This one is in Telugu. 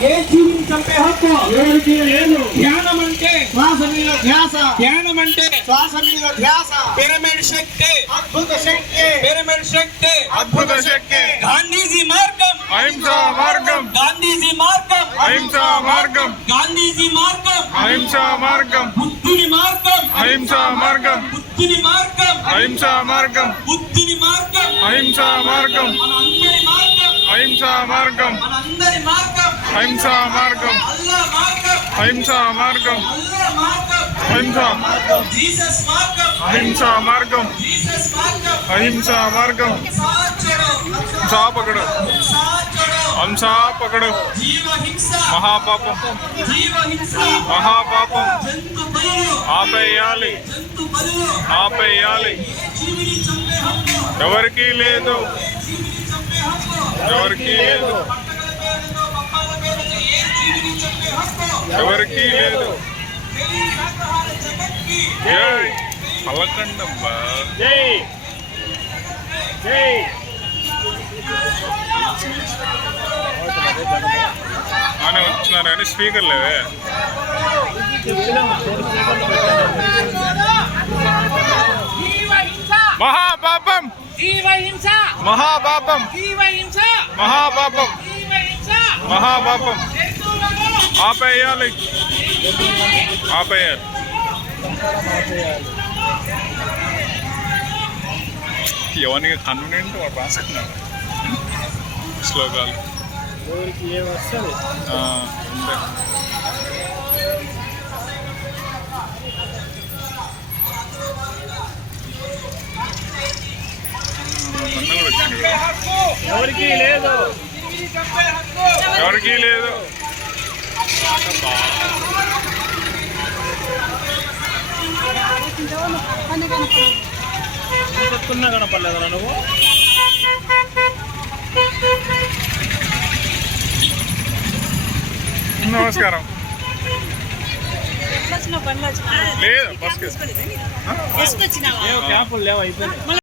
ఏ జీవిని చంపే హక్కు ఎవరికి లేదు. ధ్యానం అంటే శ్వాస మీద ధ్యాస, ధ్యానం అంటే శ్వాస మీద ధ్యాస. పిరమిడ్ శక్తి, అద్భుత శక్తి, పిరమిడ్ శక్తి, అద్భుత శక్తి. గాంధీజీ మార్గం, అహింసా మార్గం, గాంధీజీ మార్గం, అహింసా మార్గం, గాంధీజీ మార్గం, అహింసా మార్గం, బుద్ధుని మార్గం, అహింసా మార్గం, బుద్ధుని మార్గం, అహింసా మార్గం, బుద్ధుని మార్గం, అహింసా మార్గం, మనందరి మార్గం, అహింసా మార్గం, మనందరి మార్గం, అహింసా మార్గం, అల్లా మార్గం, అహింసా మార్గం, అల్లా మార్గం, అహింసా జీసస్ మార్గం, అహింసా మార్గం, జీసస్ మార్గం, అహింసా మార్గం. సాచ్ छोड़ो, హంసా పకడు, साथ छोड़ो, హంసా పకడు. जीव हिंसा, మహాపాపం, जीव हिंसा, మహాపాపం. जंतु बलियो, ఆపేయాలి, जंतु बलियो, ఆపేయాలి. ये जीविनी चंपे हक्को, ఎవరికి లేదు, जीविनी चंपे हक्को, ఎవరికి లేదు, పట్టగల పేరుతో పప్పాల పేరుతో ఏ జీవిని చంపే హక్కు, ఎవరికి లేదు. తెలియ శాకాహార జగత్కి జై పలకండమ్మా. జై జై అని వచ్చినారు కానీ స్పీకర్ లేవే. జీవ హింస, మహాపాపం, జీవ హింస, మహాపాపం, జీవ హింస, మహాపాపం, జీవ హింస. మహాపాపం. జంతువులను ఆపేయాలి, ఆపేయాలి. ఎవరికి కన్వీనియంట్ వాడు రాసుకున్నాడు శ్లోకాలు. ఎవరికి ఏమి వస్తుంది. అంతే. మొన్న కూడా వచ్చింది కదా. ఎవరికి లేదు. ఎవరికి లేదు. చెప్తున్నా కనపడలేదా నువ్వు. నమస్కారం. లేదు బస్కి క్యాంపులు లేవు అయిపోయినాయి.